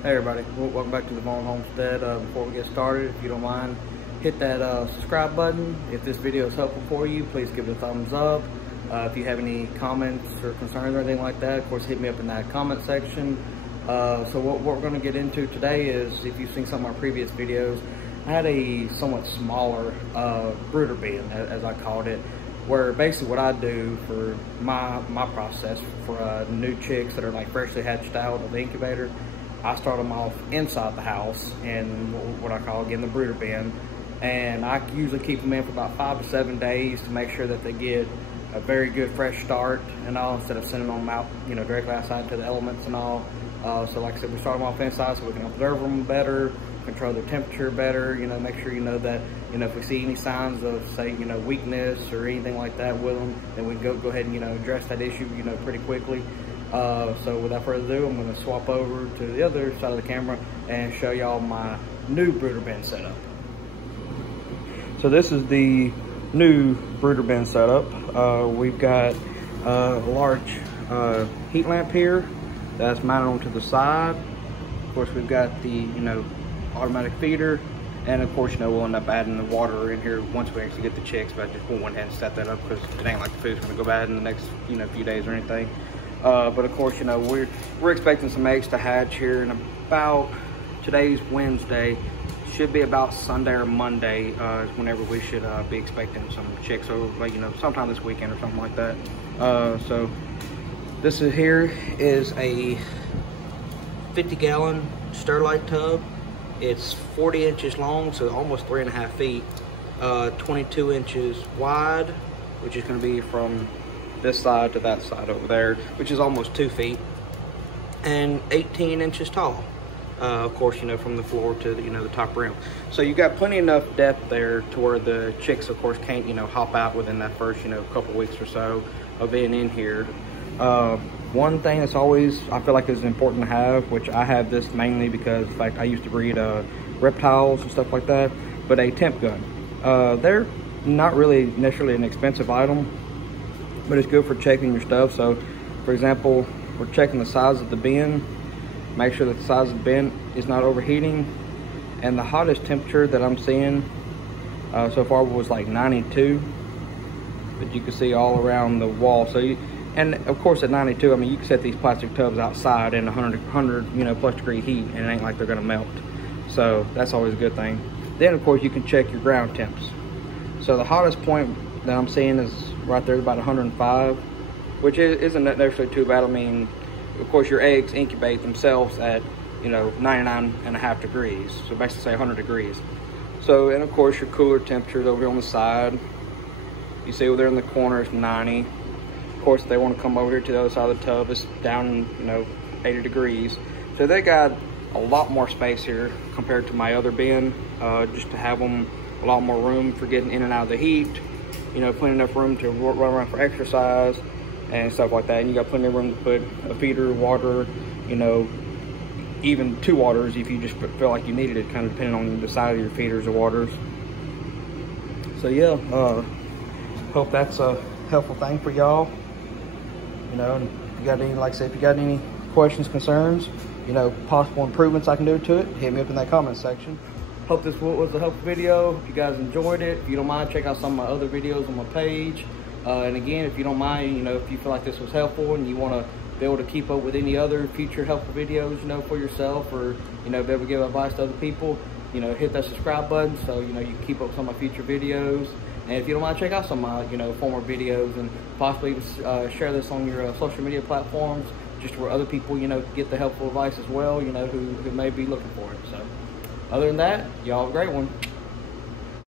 Hey everybody, welcome back to the Vaughn Homestead. Before we get started, if you don't mind, hit that subscribe button. If this video is helpful for you, please give it a thumbs up. If you have any comments or concerns or anything like that, of course, hit me up in that comment section. So what we're going to get into today is, if you've seen some of my previous videos, I had a somewhat smaller brooder bin, as I called it, where basically what I do for my process for new chicks that are like freshly hatched out of the incubator, I start them off inside the house in what I call, again, the brooder bin. And I usually keep them in for about 5 to 7 days to make sure that they get a very good fresh start and all, instead of sending them out, directly outside to the elements and all. So like I said, we start them off inside so we can observe them better, control their temperature better, make sure that, if we see any signs of, say, weakness or anything like that with them, then we can go ahead and, address that issue, pretty quickly. So without further ado, I'm going to swap over to the other side of the camera and show y'all my new brooder bin setup. So this is the new brooder bin setup. We've got a large heat lamp here that's mounted onto the side. Of course, we've got the automatic feeder, and of course, we'll end up adding the water in here once we actually get the chicks. But I just went ahead and set that up because it ain't like the food's going to go bad in the next few days or anything. But of course, we're expecting some eggs to hatch here in about, today's Wednesday, should be about Sunday or Monday is whenever we should be expecting some chicks, or like sometime this weekend or something like that. So this here is a 50-gallon Sterlite tub. It's 40 inches long, so almost 3.5 feet, 22 inches wide, which is going to be from this side to that side over there, which is almost 2 feet, and 18 inches tall. Of course, from the floor to the top rim. So you got plenty enough depth there to where the chicks, of course, can't hop out within that first couple weeks or so of being in here. One thing that's always, I feel like, is important to have, which I have this mainly because, in fact, I used to breed reptiles and stuff like that, but a temp gun. They're not really necessarily an expensive item, but it's good for checking your stuff. So, for example, we're checking the size of the bin. Make sure that the size of the bin is not overheating. And the hottest temperature that I'm seeing so far was like 92. But you can see all around the wall. So and of course at 92, I mean, you can set these plastic tubs outside in 100 plus degree heat, and it ain't like they're gonna melt. So that's always a good thing. Then of course you can check your ground temps. So the hottest point that I'm seeing is right there, about 105, which isn't necessarily too bad. I mean, of course, your eggs incubate themselves at 99.5 degrees, so basically say 100 degrees. So, and of course, your cooler temperatures over here on the side, you see over there in the corner is 90. Of course, if they want to come over here to the other side of the tub, it's down 80 degrees. So they got a lot more space here compared to my other bin, just to have them a lot more room for getting in and out of the heat. Plenty enough room to run around for exercise and stuff like that. And you got plenty of room to put a feeder, water, even 2 waters if you just feel like you needed it, kind of depending on the size of your feeders or waters. So yeah, hope that's a helpful thing for y'all. And if you got any, like I said, if you got any questions, concerns, possible improvements I can do to it, hit me up in that comment section. Hope this was a helpful video. If you guys enjoyed it, if you don't mind, check out some of my other videos on my page. And again, if you don't mind, if you feel like this was helpful and you want to be able to keep up with any other future helpful videos, for yourself, or, be able to give advice to other people, hit that subscribe button so, you can keep up with some of my future videos. And if you don't mind, check out some of my, former videos, and possibly even share this on your social media platforms, just where other people, get the helpful advice as well, who may be looking for it. So other than that, y'all have a great one.